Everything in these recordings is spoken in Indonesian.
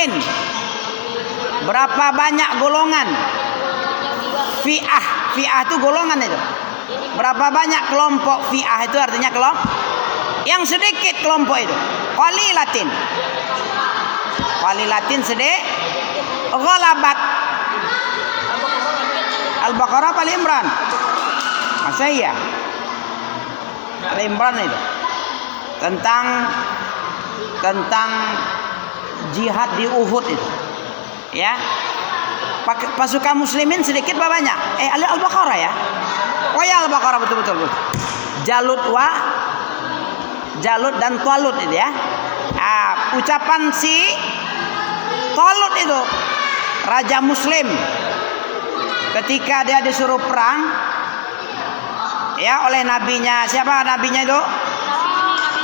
Kamin. Berapa banyak golongan? Fi'ah. Fi'ah itu golongan itu. Berapa banyak kelompok? Fi'ah itu artinya kelompok. Yang sedikit kelompok itu. Qalilatin. Qalilatin sedikit. Ghalabat. Al-Baqarah apa Al-Imran? Masa iya? Al-Imran itu. Tentang jihad di Uhud itu. Ya. Pasukan muslimin sedikit apa banyak? Al-Baqarah ya. Oh ya Al-Baqarah betul. Jalut dan Talut itu ya. Ucapan si Talut itu raja muslim ketika dia disuruh perang ya oleh nabinya. Siapa nabinya itu? Nabi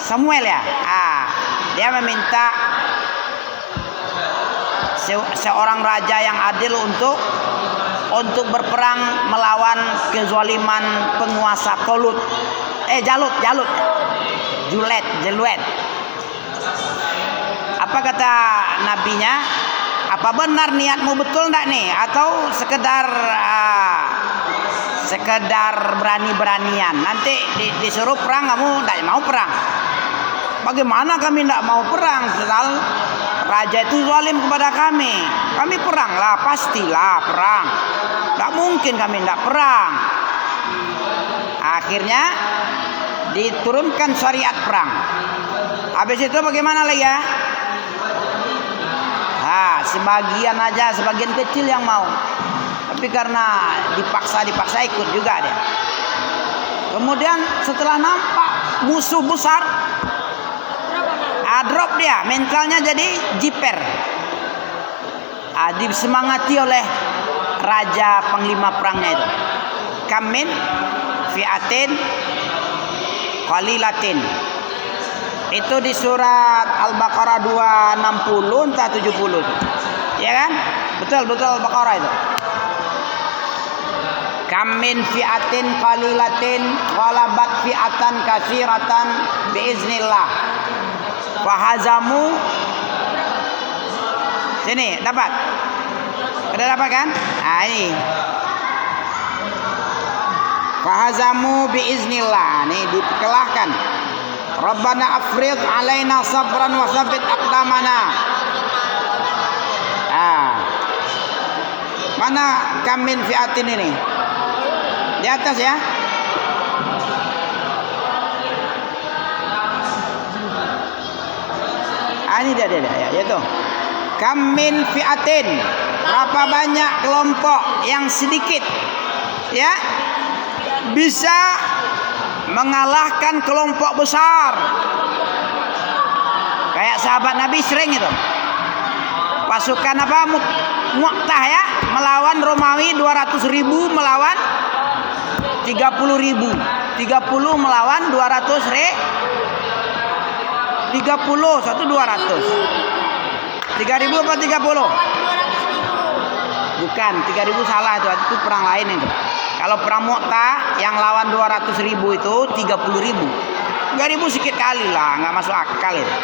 Samuel ya. Dia meminta seorang raja yang adil untuk berperang melawan kezaliman penguasa Talut. Jalut. Jeluet. Apa kata nabinya? Apa benar niatmu betul enggak nih? Atau sekedar berani-beranian? Nanti disuruh perang kamu enggak mau perang. Bagaimana kami enggak mau perang? Padahal raja itu zalim kepada kami. Kami perang lah, pastilah perang. Enggak mungkin kami enggak perang. Akhirnya diturunkan syariat perang. Habis itu bagaimana lagi ya? Sebagian kecil yang mau. Tapi karena dipaksa ikut juga dia. Kemudian setelah nampak musuh besar, drop dia, mentalnya jadi jiper. Disemangati oleh raja panglima perangnya itu. Kamin fi'atin qalilatin. Itu di surat Al-Baqarah 260 entah 70. Ya kan? Betul Al-Baqarah itu. Kam min fi'atin qalilatin ghalabat fi'atan katsiratan biiznillah. Fahazamu. Sini, dapat. Sudah dapat kan? Ini. Fahazamu biiznillah. Nih dikelahkan. Rabbana afriq alaina sabran wa tsabbit aqdamana. Mana kamin fiatin ini? Di atas ya. Ini dia ya itu. Kamin fiatin. Berapa banyak kelompok yang sedikit ya bisa mengalahkan kelompok besar. Kayak sahabat Nabi sering itu. Pasukan Mu'tah ya, melawan Romawi 200.000 melawan 30.000. 30 melawan 200 30 satu 200. 3.000 apa 30? Bukan, 3.000 salah itu perang lain itu. Kalau perang Mu'tah yang lawan 200.000 itu 30.000. 3.000 sedikit kali lah, nggak masuk akal itu.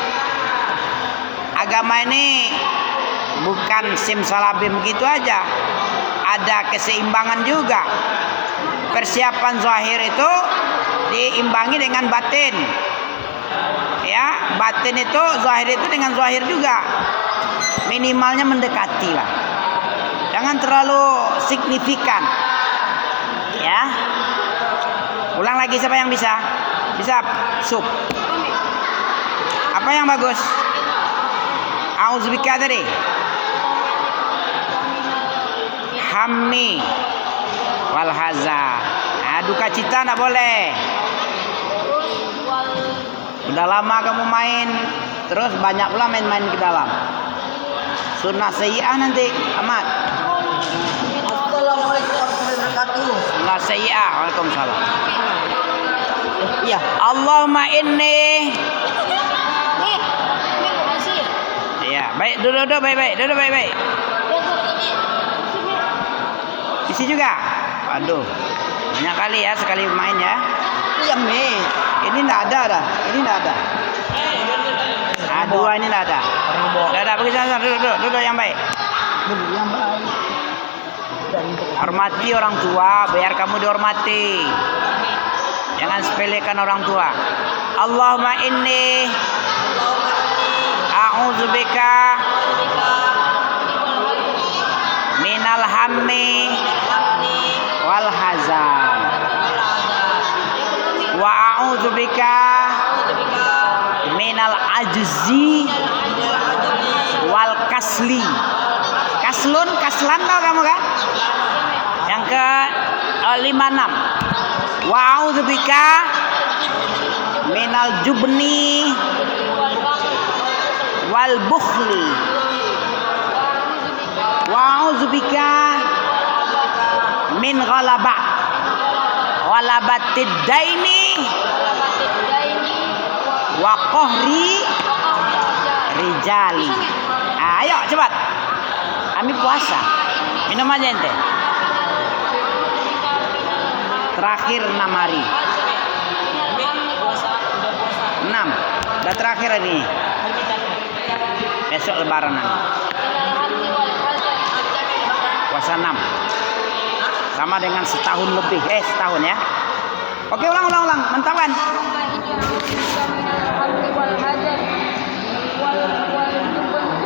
Agama ini bukan simsalabim gitu aja. Ada keseimbangan juga. Persiapan zahir itu diimbangi dengan batin. Ya, batin itu zahir itu dengan zahir juga. Minimalnya mendekati lah. Jangan terlalu signifikan. Ya. Ulang lagi siapa yang bisa? Bisa sub. Apa yang bagus? Auzubika tadi. Hamni wal haza. Duka cita enggak boleh. Udah lama kamu main, terus banyak pula main-main ke dalam. Sunnah sayyi'ah nanti, Ahmad. Assalamualaikum warahmatullahi wabarakatuh. Sunnah sayyi'ah. Waalaikumsalam. Iya, Allahumma inni. Iya, baik, duduk baik-baik, Isi juga. Aduh, banyak kali ya sekali main ya. Iya, Mi. Ini enggak ada dah. Ini enggak ada. Dua ini enggak ada. Enggak ada, pergi sana, duduk yang baik. Hormati orang tua, biar kamu dihormati. Jangan sepelekan orang tua. Allahumma inni a'udzubika minal hammi wal hazan wa a'udzubika minal ajzi wal kasli. Kaslan tau kamu kan? Yang ke 56. Wa a'udzubika minal jubni wal bukhli wa a'udzubika min ghalabatid daini wa qahri rijali. Ayo cepat. Kami puasa. Minum aja ente. Terakhir 6 hari. 6. Udah terakhir hari ini. Besok lebaran nanti. Puasa 6. Sama dengan setahun lebih. Setahun ya. Oke, ulang. Mantap kan?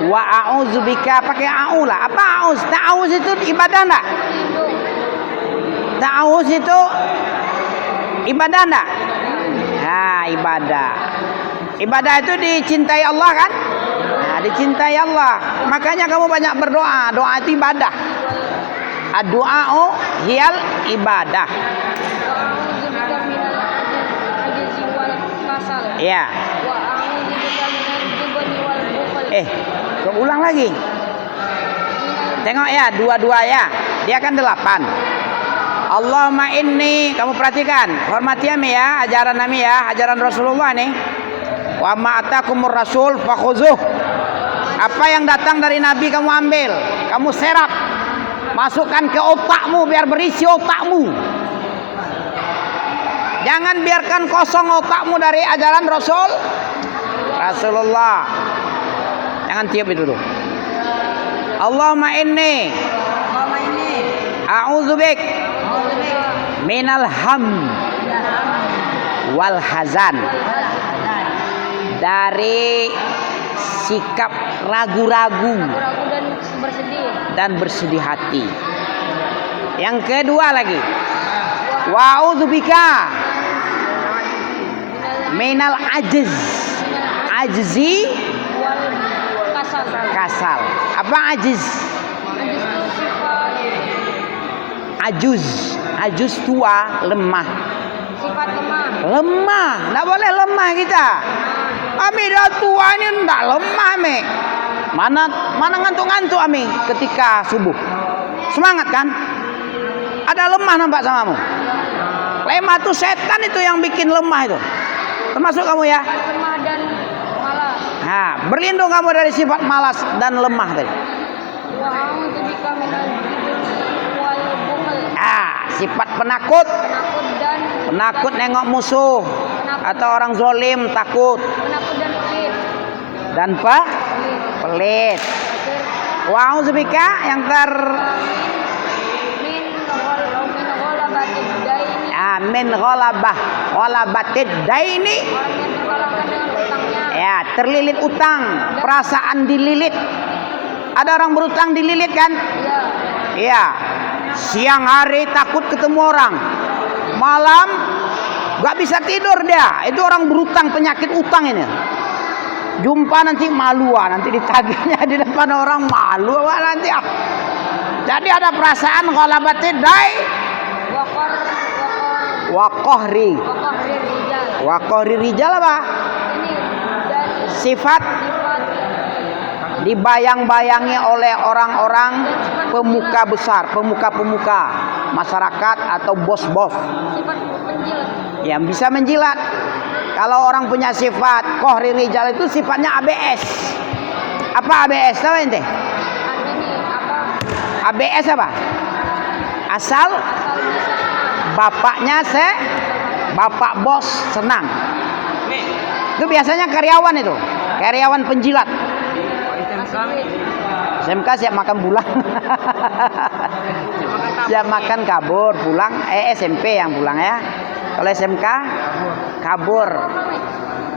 Wa a'udzubika, pakai a'u lah. Apa a'uz? Ta'awuz itu ibadah enggak? Ta'awuz itu ibadah enggak? Nah, ibadah. Ibadah itu dicintai Allah kan? Nah, dicintai Allah. Makanya kamu banyak berdoa. Doa itu ibadah. Ad-du'a'u hiyal ibadah. Ya. Ulang lagi. Tengok ya, dua-dua ya. Dia kan 8. Allahumma inni, kamu perhatikan, hormati kami ya, ajaran kami ya, ajaran Rasulullah nih. Wa ma atakumur rasul fakhuzuh. Apa yang datang dari Nabi kamu ambil, kamu serap, masukkan ke otakmu biar berisi otakmu. Jangan biarkan kosong otakmu dari ajaran Rasulullah. Jangan tiup itu tuh. Allahumma inni a'udzubik minal ham wal hazan. Dari sikap ragu-ragu dan bersedih hati. Yang kedua lagi, wa'udzubika minal ajzi kasal. Apa ajiz? Ajuz tua, lemah. Sifat Lemah, nggak boleh lemah kita. Ami dah tua ini nggak lemah mi. Mana ngantuk-ngantuk ami ketika subuh. Semangat kan? Ada lemah nampak samamu. Lemah tuh setan itu yang bikin lemah itu. Termasuk kamu ya. lemah dan malas. Nah, berlindung kamu dari sifat malas dan lemah tadi. Sifat penakut. Penakut nengok musuh atau orang zolim, takut. Penakut dan pelit. Dan pelit. Wa'udzubika yang min ghalabatid daini. Ya, terlilit utang, perasaan dililit. Ada orang berutang dililit kan? Iya. Siang hari takut ketemu orang. Malam gak bisa tidur dia. Itu orang berutang, penyakit utang ini. Jumpa nanti malu, nanti ditagihnya di depan orang malu nanti. Jadi ada perasaan ghalabatid dai. Waqahri rijal apa? Sifat dibayang-bayangi oleh orang-orang pemuka besar, pemuka-pemuka masyarakat atau bos-bos yang bisa menjilat. Kalau orang punya sifat qahri rijal itu sifatnya ABS. Apa ABS tahu ente? ABS apa? Asal bapaknya bapak bos senang. Itu biasanya karyawan itu. Karyawan penjilat. Kasih duit. SMK siap makan pulang. Siap makan kabur pulang. SMP yang pulang ya. Kalau SMK kabur.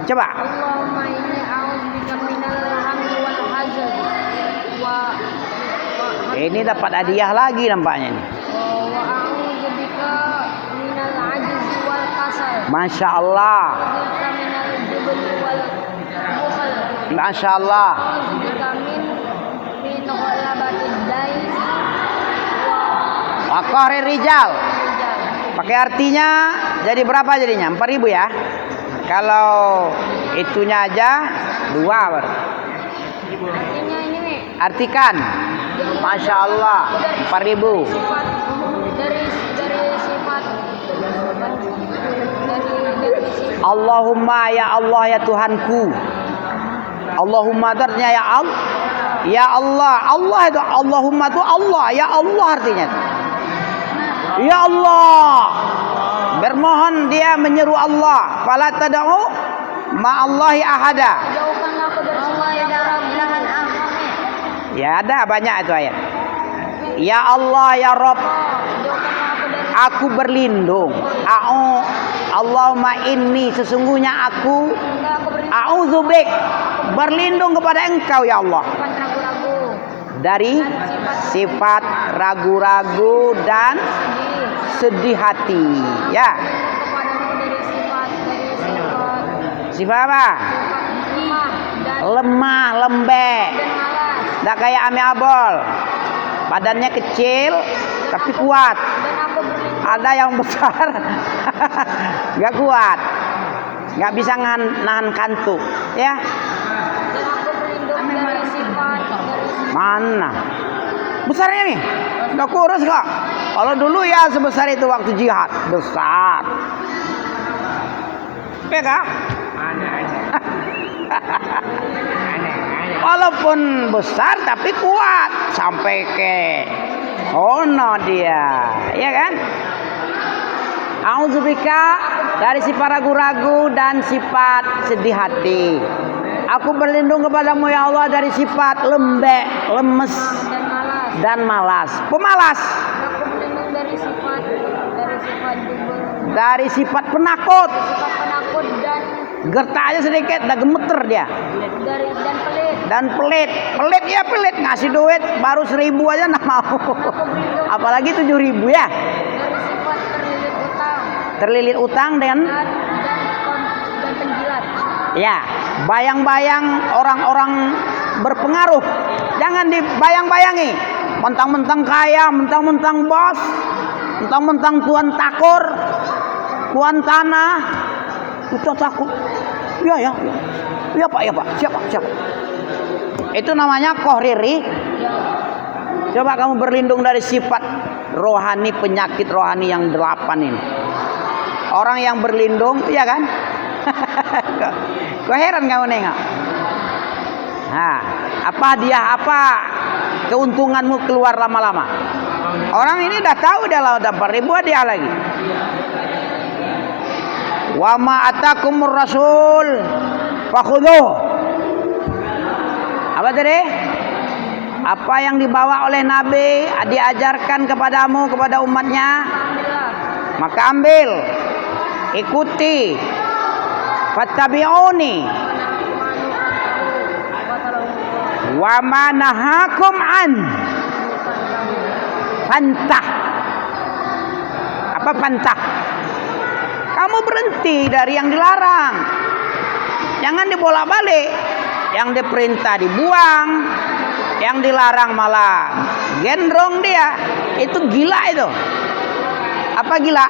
Coba. Allahumma inni a'udzubika minal hammi wal hazan wa Ini dapat hadiah lagi nampaknya ini. a'udzubika minal ajzi wal kasal. Masya Allah. A'udzubika minal jubni wal bukhl. Masya Allah. A'udzubika min ghalabatid dain wa Waqahri rijal. rijal. Pakai artinya jadi berapa jadinya? 4.000 ya. Kalau itunya aja 2 baru. Artinya ini nih, Artikan. Masya Allah. 4.000. sifat dari sifat dari sifat Allahumma ya Allah ya Tuhanku. Allahumma artinya ya Allah. Ya Allah. Allah itu Allahumma itu Allah. Ya Allah artinya. Ya Allah. Bermohon dia menyeru Allah. Fala tad'u ma'allahi ahada. jauhkanlah aku dari semua yang belahan agama. Ya ada banyak itu ayat. Ya Allah ya Rabb. Jauhkanlah aku dari Aku berlindung. Allahumma inni sesungguhnya aku enggak aku beri a'udzubik berlindung kepada Engkau ya Allah sifat ragu-ragu. dari sifat ragu-ragu dan sedih hati. Ya. Kepadamu dari sifat Sifat apa? lemah dan Lemah, lembek. malas. Enggak kayak Ame Abol. Badannya kecil tapi kuat. Dan aku berlindung Ada yang besar nggak kuat, nggak bisa nahan kantuk, ya. dan aku berlindung dari sifat Mana besarnya nih? Nggak kurus kok. Kalau dulu ya sebesar itu waktu jihad besar. Ya kak? Walaupun besar tapi kuat sampai ke sono dia, ya kan? A'udzubika dari sifat ragu-ragu dan sifat sedih hati. Aku berlindung kepadamu ya Allah dari sifat lembek, lemes dan malas. dan malas. Pemalas. Aku berlindung dari sifat jubel, Dari sifat penakut. sifat penakut dan Gertak aja sedikit udah gemeter dia. dari dan pelit. Dan pelit ya pelit, ngasih duit baru 1.000 aja nggak mau. Apalagi 7.000 ya. Dari sifat Terlilit utang dan dan penjilat. ya, bayang-bayang orang-orang berpengaruh. Jangan dibayang-bayangi. Mentang-mentang kaya, mentang-mentang bos, mentang-mentang tuan takur, tuan tanah. Kita takut. Ya. Ya Pak, ya Pak. Siapa? Itu namanya kohriri. Coba kamu berlindung dari sifat rohani, penyakit rohani yang 8 ini. Orang yang berlindung, ya kan? Kok heran kamu nengok? Nah, apa dia? Apa keuntunganmu keluar lama-lama? Orang ini udah tahu udah 4.000 dia lagi. Wa ma atakumur rasul fakhudhuh. Apa tadi? Apa yang dibawa oleh Nabi diajarkan kepadamu, kepada umatnya, maka ambil, ikuti. Fattabi'uni wa ma nahakum an fantah. Apa fantah? Kamu berhenti dari yang dilarang. Jangan dibolak-balik. Yang diperintah dibuang, yang dilarang malah gendrong dia. Itu gila itu. Apa gila?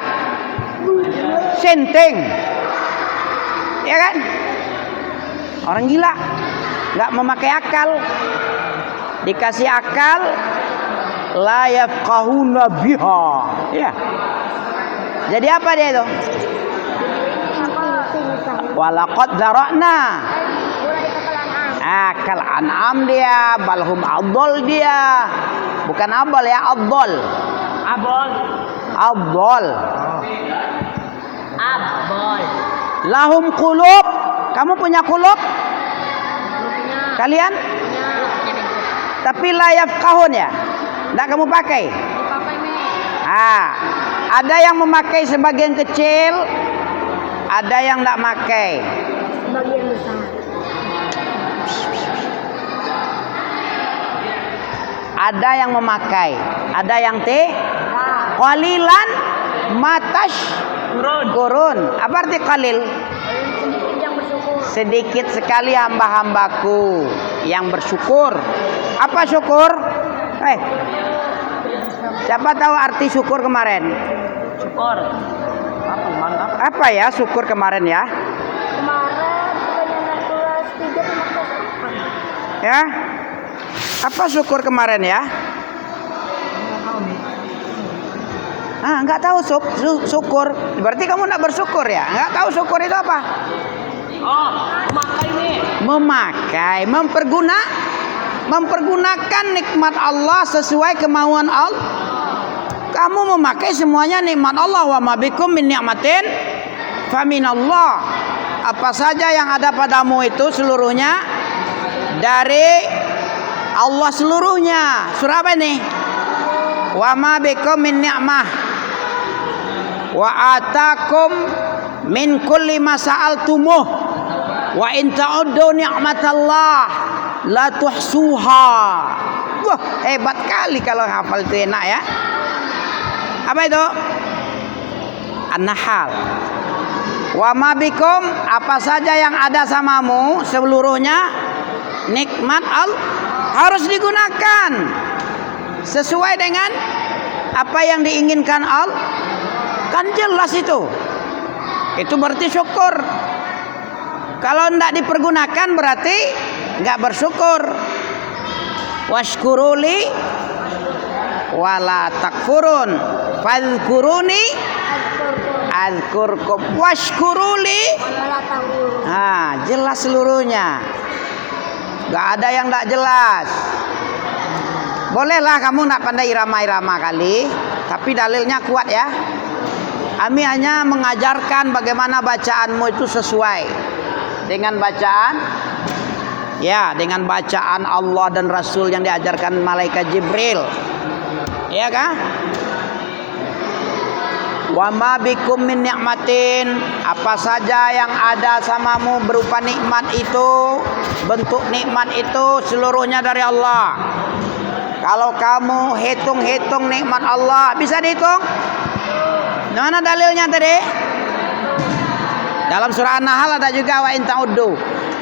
Senting. Ya kan? Orang gila. Nggak memakai akal. Dikasih akal, la yafqahuna biha. Ya. Jadi apa dia itu? Walaqad zara'na. Kal an'am dia, balhum adol dia. Bukan abal ya, adol. Abol. Lahum qulub. Kamu punya qulub? Kalian? Punya bengkok. Tapi layaf kahun ya? Tidak kamu pakai? Dipakai me. Ada yang memakai sebagian kecil, ada yang tidak pakai. Sebagian besar. Ada yang memakai, ada yang qalilan matash kurun. Apa arti qalil? Sedikit yang bersyukur. Sedikit sekali hamba-hambaku yang bersyukur. Apa syukur? Siapa tahu arti syukur kemarin? Syukur. Apa ya syukur kemarin ya? Kemarin bukannya anak kelas 3 sama kelas 4. Ya. Apa syukur kemarin ya? Enggak tahu syukur. Berarti kamu enggak bersyukur ya? Enggak tahu syukur itu apa? Oh, memakai nih. Memakai, mempergunakan nikmat Allah sesuai kemauan Allah. Kamu memakai semuanya nikmat Allah. Wa ma bikum min ni'matin faminallah. Apa saja yang ada padamu itu seluruhnya dari Allah seluruhnya. Surah apa ini? Wa ma bikum min ni'mah wa atakum min kulli ma sa'altumuh wa in ta'uddu ni'matallah la tuhsuha. Wah, hebat kali kalau hafal itu, enak ya. Apa itu? An-Nahl. Wa ma bikum, apa saja yang ada samamu seluruhnya nikmat Allah harus digunakan sesuai dengan apa yang diinginkan Allah. Kan jelas itu. Itu berarti syukur. Kalau tidak dipergunakan berarti nggak bersyukur. Washkuruli wala takfurun. Fadhkuruni azkurkum. Washkuruli. Jelas seluruhnya. Nggak ada yang nggak jelas. Bolehlah kamu nak pandai irama-irama kali, tapi dalilnya kuat ya. Kami hanya mengajarkan bagaimana bacaanmu itu sesuai dengan bacaan, ya, dengan bacaan Allah dan Rasul yang diajarkan malaikat Jibril, ya kah? Wa ma bikum min ni'matin, apa saja yang ada samamu berupa nikmat itu, bentuk nikmat itu seluruhnya dari Allah. Kalau kamu hitung-hitung nikmat Allah, bisa dihitung? Mana dalilnya tadi? Dalam surah An-Nahl ada juga wa in ta'uddu.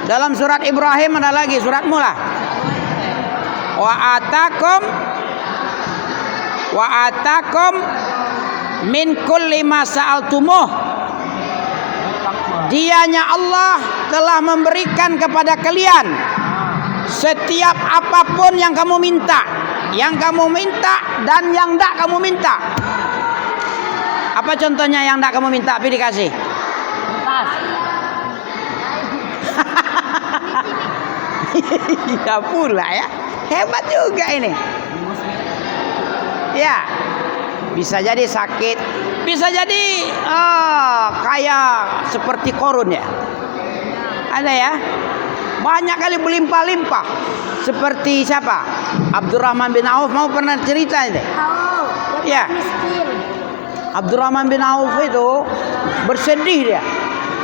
Dalam surat Ibrahim ada lagi, suratmu lah. Wa atakum min kulli ma sa'altumuh. Dianya Allah telah memberikan kepada kalian setiap apapun yang kamu minta. Yang kamu minta dan yang tidak kamu minta. Apa contohnya yang tidak kamu minta tapi dikasih? Iya pula ya. Hebat juga ini. Ya. Bisa jadi sakit, bisa jadi kayak seperti Korun ya. Ada ya. Banyak kali berlimpah-limpah. Seperti siapa? Abdurrahman bin Auf, mau pernah cerita ini? Tahu. Ya. Miskin. Abdurrahman bin Auf itu bersedih dia.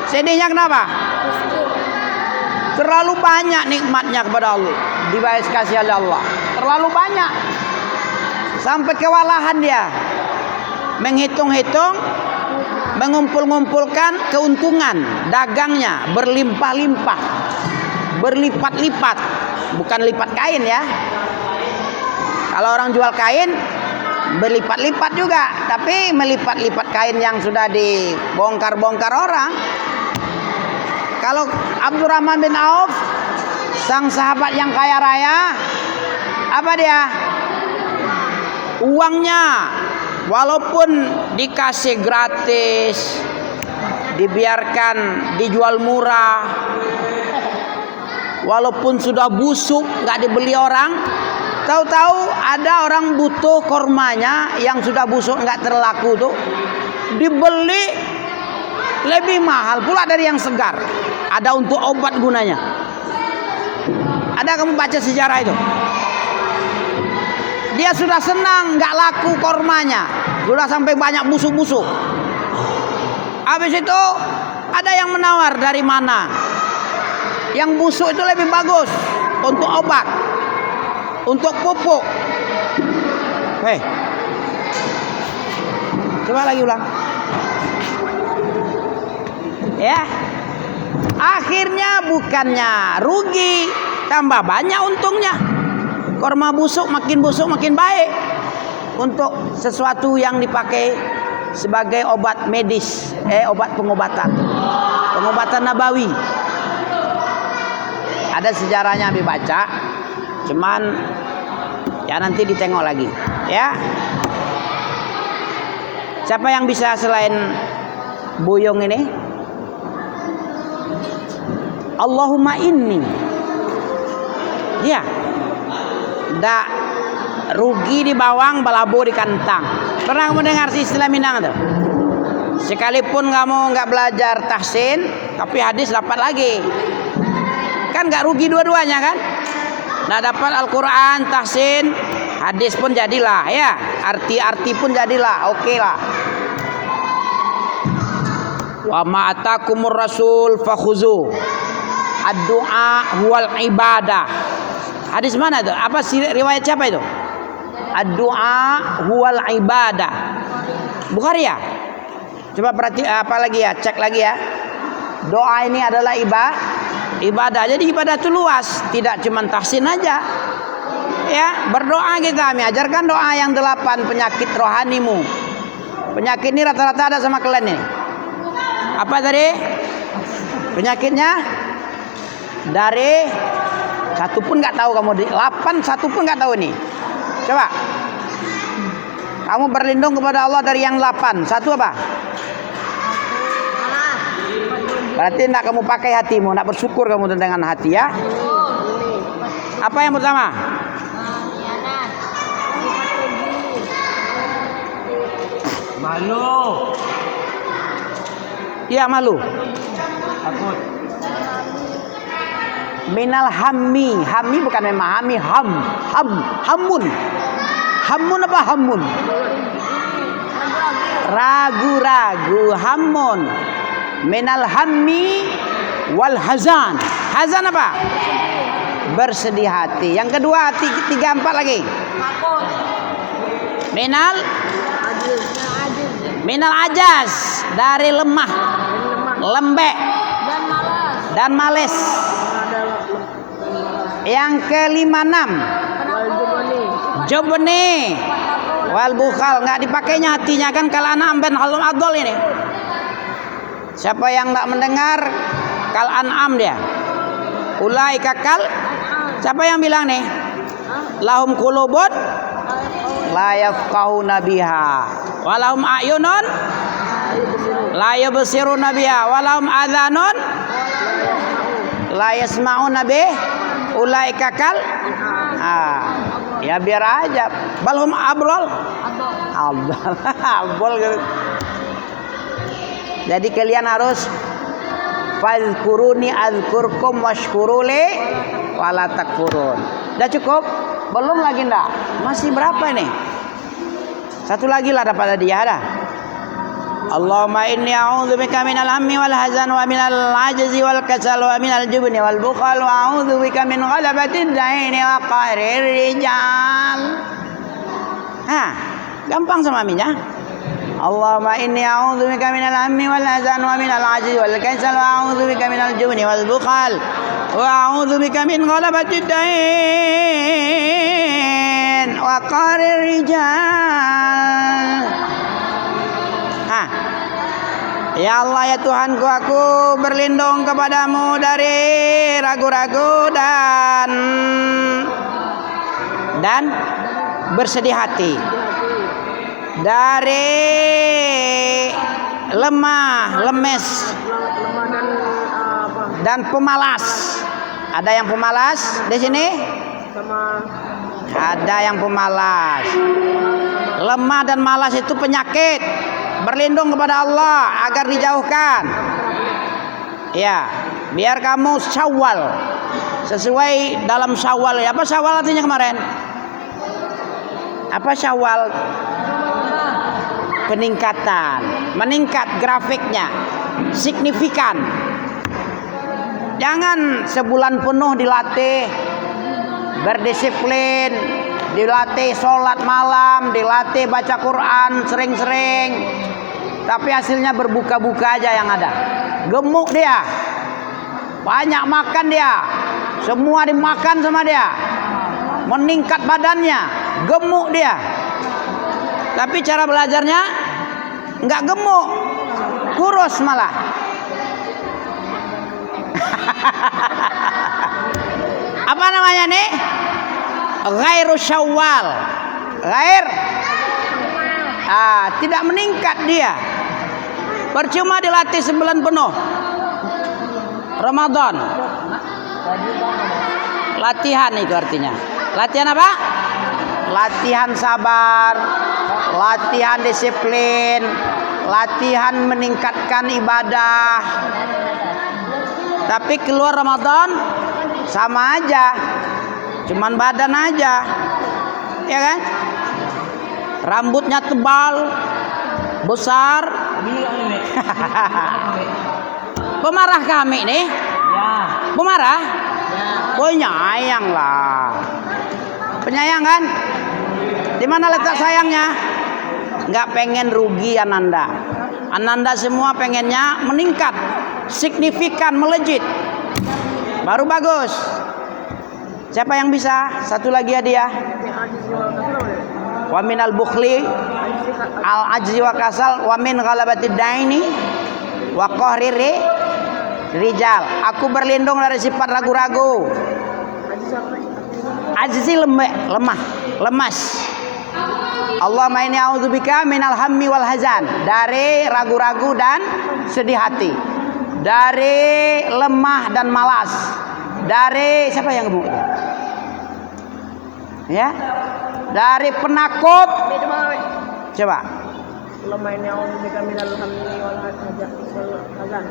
Sedihnya kenapa? Miskin. Terlalu banyak nikmatnya kepada Allah, dikasih oleh Allah. Terlalu banyak. Sampai kewalahan dia. Menghitung-hitung, mengumpul-ngumpulkan keuntungan dagangnya berlimpah-limpah, berlipat-lipat, bukan lipat kain ya. Kalau orang jual kain berlipat-lipat juga, tapi melipat-lipat kain yang sudah dibongkar-bongkar orang. Kalau Abdurrahman bin Auf, sang sahabat yang kaya raya, apa dia? Uangnya walaupun dikasih gratis, dibiarkan dijual murah, walaupun sudah busuk nggak dibeli orang, tahu-tahu ada orang butuh kormanya yang sudah busuk nggak terlaku tuh, dibeli lebih mahal pula dari yang segar. Ada untuk obat gunanya. Ada kamu baca sejarah itu? Dia sudah senang nggak laku kormanya, sudah sampai banyak busuk-busuk. Habis itu ada yang menawar dari mana? Yang busuk itu lebih bagus untuk obat, untuk pupuk. Hei, coba lagi ulang. Ya, akhirnya bukannya rugi, tambah banyak untungnya. Korma busuk makin baik untuk sesuatu yang dipakai sebagai obat medis, obat pengobatan nabawi. Ada sejarahnya dibaca, cuman ya nanti ditengok lagi, ya. Siapa yang bisa selain Buyung ini? Allahumma inni. Ya. Ndak rugi di bawang, balabu di kantang. Pernah kamu dengar si istilah Minang tuh? Sekalipun kamu nggak belajar tahsin, tapi hadis dapat lagi. Kan nggak rugi dua-duanya kan? Nggak dapat Al-Quran, tahsin, hadis pun jadilah, ya. Arti-arti pun jadilah, oke lah. Wa ma'atakumur rasul fakhuzu. Ad-du'a huwal ibadah. Hadis mana itu? Apa sih riwayat siapa itu? Ad-du'a huwal ibadah. Bukhari ya? Coba perhati apa lagi ya? Cek lagi ya. Doa ini adalah ibadah. Jadi ibadah itu luas, tidak cuma tahsin aja. Ya, berdoa kita. Kami ajarkan doa yang 8 penyakit rohanimu. Penyakit ini rata-rata ada sama kalian nih. Apa tadi? Penyakitnya dari satu pun nggak tahu kamu, 8 satu pun nggak tahu nih. Coba kamu berlindung kepada Allah dari yang 8. Satu apa? Berarti nak kamu pakai hatimu, nak bersyukur kamu dengan hati ya. Apa yang pertama? Malu. Iya, malu. Takut. Minal hammi bukan memahami, hamun apa hamun? Ragu, hamun. Minal hammi wal hazan. Hazan apa? Bersedih hati. Yang kedua, 3, 4 lagi. Minal ajaz, dari lemah, lembek dan males. Yang kelima 6, jubni wal bukhal, nggak dipakainya hatinya kan. Kalau anak ben halum adol ini, siapa yang nggak mendengar kal an'am dia, ulai kakal. Siapa yang bilang nih? Lahum qulubun la yafqahuna biha walahum a'yunun la yubsiruna biha walahum adhanun la yasma'una bih ulaika kal. Ya biar aja. Balhum abrol. Abol gitu. Jadi kalian harus fazkuruni azkurkum washkuruli wala takfurun. Udah cukup? Belum lagi ndak? Masih berapa ini? Satu lagi lah dapat hadiah dah. Allahumma inni a'udzubika minal hammi wal hazan wa minal ajzi wal kasal wa minal jubni wal bukhal wa a'udzubika min ghalabatid daini wa qahrir rijal. Gampang sama aminya. Allahumma inni a'udzubika minal hammi wal hazan wa minal ajzi wal kasal wa a'udzubika minal jubni wal bukhal wa a'udzubika min ghalabatid daini wa qahrir rijal. Ya Allah, ya Tuhanku, aku berlindung kepadamu dari ragu-ragu dan bersedih hati, dari lemah, lemes dan pemalas. Ada yang pemalas di sini? Ada yang pemalas. Lemah dan malas itu penyakit. Berlindung kepada Allah agar dijauhkan. Ya, biar kamu Syawal sesuai dalam Syawal. Apa Syawal artinya kemarin? Apa Syawal? Peningkatan, meningkat grafiknya, signifikan. Jangan sebulan penuh dilatih berdisiplin, dilatih sholat malam, dilatih baca Quran sering-sering, tapi hasilnya berbuka-buka aja yang ada. Gemuk dia, banyak makan dia, semua dimakan sama dia, meningkat badannya, gemuk dia. Tapi cara belajarnya nggak gemuk, kurus malah. Apa namanya nih? Ghairu Syawal. Ghair. Tidak meningkat dia. Percuma dilatih sebulan penuh. Ramadan. Latihan itu artinya. Latihan apa? Latihan sabar, latihan disiplin, latihan meningkatkan ibadah. Tapi keluar Ramadan sama aja, cuman badan aja, ya kan? Rambutnya tebal, besar. Pemarah kami nih? Pemarah? Penyayang lah. Penyayang kan? Di mana letak sayangnya? Nggak pengen rugi Ananda. Ananda semua pengennya meningkat, signifikan, melejit. Baru bagus. Siapa yang bisa? Satu lagi hadiah. Wa minal bukhli al ajzi wa kasal wa min ghalabatid daini wa qahri rijal. Aku berlindung dari sifat ragu-ragu. Ajzi lemah, lemas. Allahumma inni a'udzubika minal hammi wal hazan, dari ragu-ragu dan sedih hati, dari lemah dan malas, dari siapa yang gemuk? Ya, dari penakut. Coba. Allahumma inni a'udzubika minal hammi wal hazan.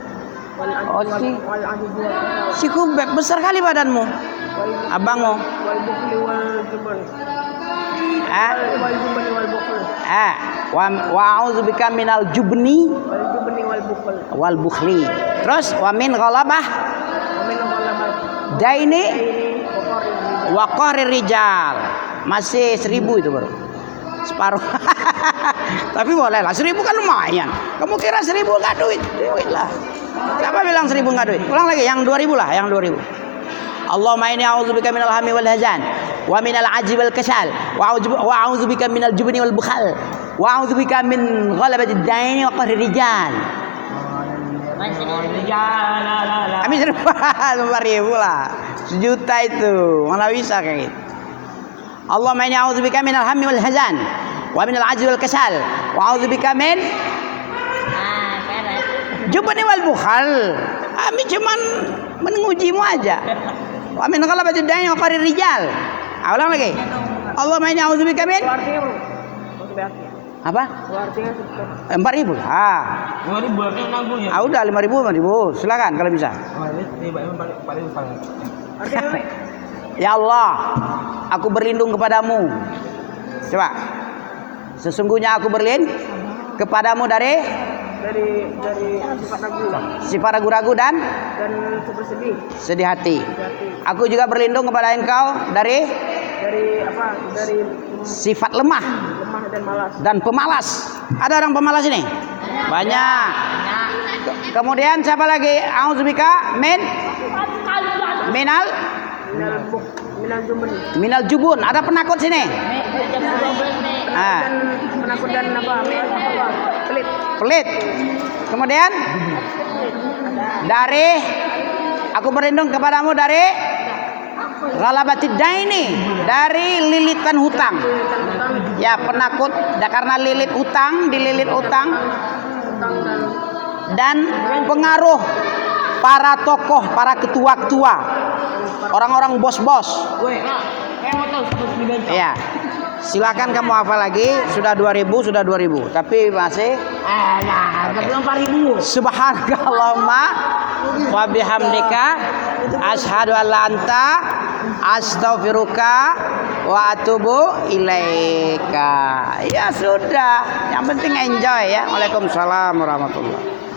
Si kubek besar kali badanmu, abangmu. Wa a'udzubika minal jubni wal bukhli. Terus wa min ghalabah daini wa qahri rijal. Masih 1000 itu baru. Separuh. Tapi boleh lah, 1000 kan lumayan. Kamu kira 1000 enggak duit? Duit lah. Siapa bilang 1000 enggak duit? Ulang lagi, yang 2000 lah, yang 2000. Allahumma inni a'udzubika minal hammi wal hazan wa minal ajzi wal kasal wa a'udzubika minal jubni wal bukhal wa a'udzubika min ghalabatid daini wa qahri rijal. Kami 5.000 lah. 1 juta itu. Mana bisa kayak gitu. Allahumma inni a'udzubika minal hammi wal hazan wa minal ajzi wal kasal wa a'udzubika min jubni wal bukhal. Kami cuman mengujimu aja. Wa min ghalabatid daini wa qahri rijal. Ulang lagi. Allahumma inni a'udzubika min apa? 4.000. 2.000 artinya nanggung ya. Udah 5.000. Silakan kalau bisa. Ya Allah, aku berlindung kepadamu. Coba. Sesungguhnya aku berlindung kepadamu dari sifat ragu-ragu dan sedih hati. Aku juga berlindung kepada engkau dari sifat lemah dan pemalas. Ada orang pemalas ini? Banyak. Kemudian siapa lagi? A'udzubika minal jubun. Ada penakut sini. Penakut dan pelit. Kemudian aku berlindung kepadamu dari ghalabatid daini, dari lilitan hutang. Ya, penakut karena dililit utang dan pengaruh para tokoh, para ketua-ketua, orang-orang bos-bos. Ya. Silakan kamu hafal lagi. Sudah 2.000. Tapi masih belum 4.000. Subhanakallahumma wa bihamdika Asyhadu an la anta astaghfiruka wa atubu ilaika. Ya sudah, yang penting enjoy ya. Waalaikumsalam warahmatullahi.